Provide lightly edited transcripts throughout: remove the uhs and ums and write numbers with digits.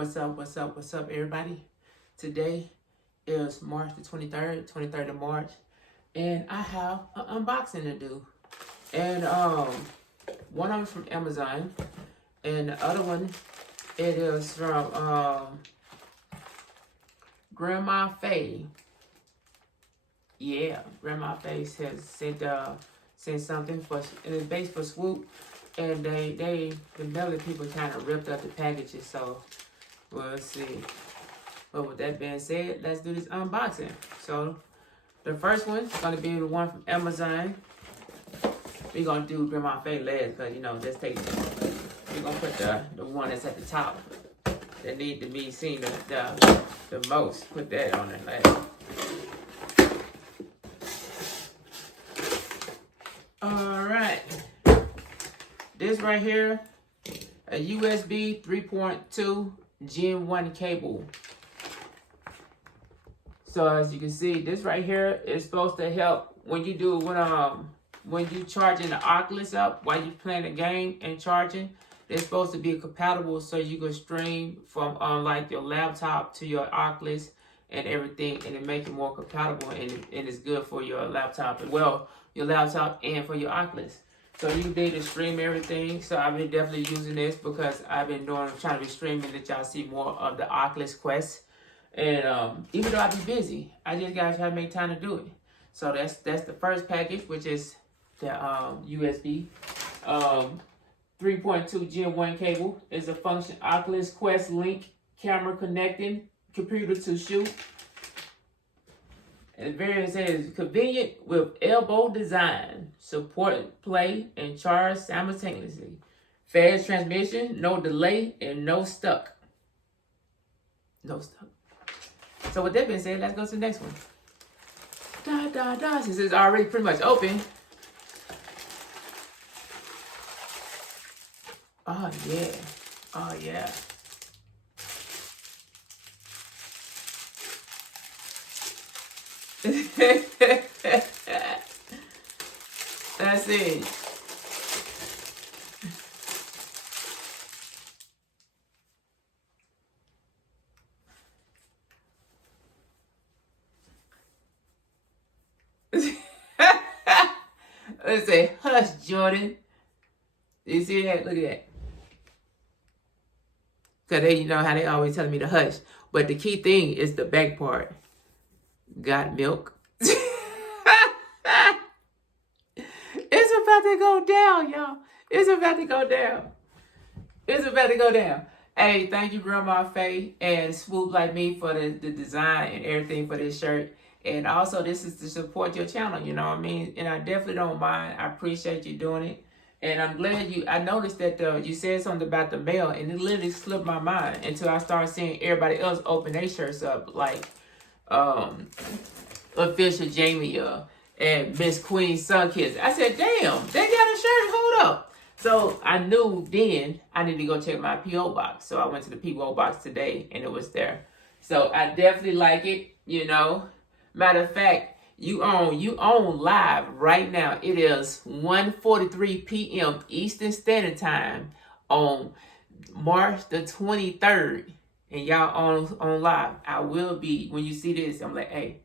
What's up, everybody? Today is March the 23rd of March, and I have an unboxing to do. And one of them from Amazon, and the other one, it is from Grandma Faye. Yeah, Grandma Faye has sent something for, and it's based for Swoop. And the Melody people kind of ripped up the packages, so we'll see. But with that being said, let's do this unboxing. So the first one is going to be the one from Amazon. We're going to do Grandma Faye last because, you know, we're going to put the one that's at the top that need to be seen the most. Put that on it last. All right. This right here, a USB 3.2 Gen 1 cable. So as you can see, this right here is supposed to help when you charging the Oculus up while you playing the game and charging. It's supposed to be compatible so you can stream from like your laptop to your Oculus and everything, and it make it more compatible, and it's good for your laptop as well, your laptop and for your Oculus. So you can be able to stream everything. So I've been definitely using this because I've been trying to be streaming that y'all see more of the Oculus Quest. And even though I be busy, I just gotta try to make time to do it. So that's the first package, which is the USB 3.2 Gen 1 cable. Is a function Oculus Quest Link camera connecting computer to shoot. And it says convenient with elbow design, support play and charge simultaneously. Fast transmission, no delay, and no stuck. No stuck. So with that being said, let's go to the next one. Since it's already pretty much open. Oh yeah. Oh yeah. That's it. Let's say, hush, Jordan. You see that? Look at that. Because you know how they always telling me to hush. But the key thing is the back part. Got milk. It's about to go down, y'all. It's about to go down. It's about to go down. Hey, thank you, Grandma Faye and Swoop Like Me for the design and everything for this shirt. And also, this is to support your channel, you know what I mean? And I definitely don't mind. I appreciate you doing it. And I'm glad I noticed that you said something about the mail, and it literally slipped my mind until I started seeing everybody else open their shirts up, like Official Jamie and Miss Queen Sunkiss. I said, damn, they got a shirt, hold up. So I knew then I need to go check my P.O. box. So I went to the P.O. box today, and it was there. So I definitely like it, you know. Matter of fact, you on live right now. It is 1:43 p.m. Eastern Standard Time on March the 23rd. And y'all on live. I will be, when you see this, I'm like, hey.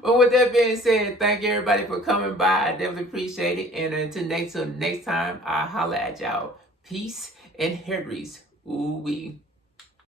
But with that being said, thank you everybody for coming by. I definitely appreciate it. And until next time, I'll holler at y'all. Peace and hair grease. Ooh-wee.